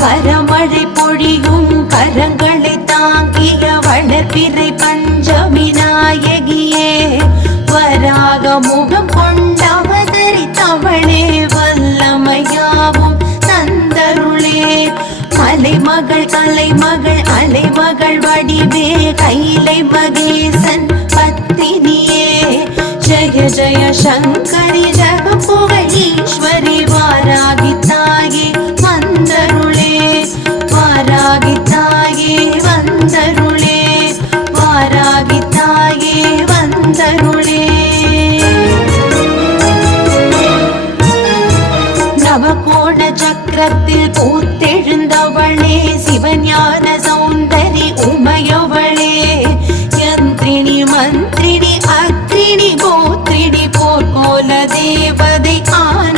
வரமழை பொழியும் கரங்களை தாங்கிய வளர்பிறை பஞ்சமி நாயகியே வராக முகம் கொண்டவதரித்தவளே வல்லமையாவும் தந்தருளே மலைமகள் கலைமகள் அலைமகள் வடிவே கைலை மகேசன் பத்தினியே ஜய ஜய சங்கரி ஜக புகழ் ஈஸ்வரி வாராகி தாயே வந்தருளே வாராகி தாயே வந்தருளே வாராகி தாயே வந்தருளே நவகோண சக்கரத்தில் பூத்தெழுந்தவளே சிவஞான சௌந்தரி உமையவளே யந்திரிணி மந்திரிணி அக்ரிணி கோத்திரிணி போர்கோல தேவதை ஆன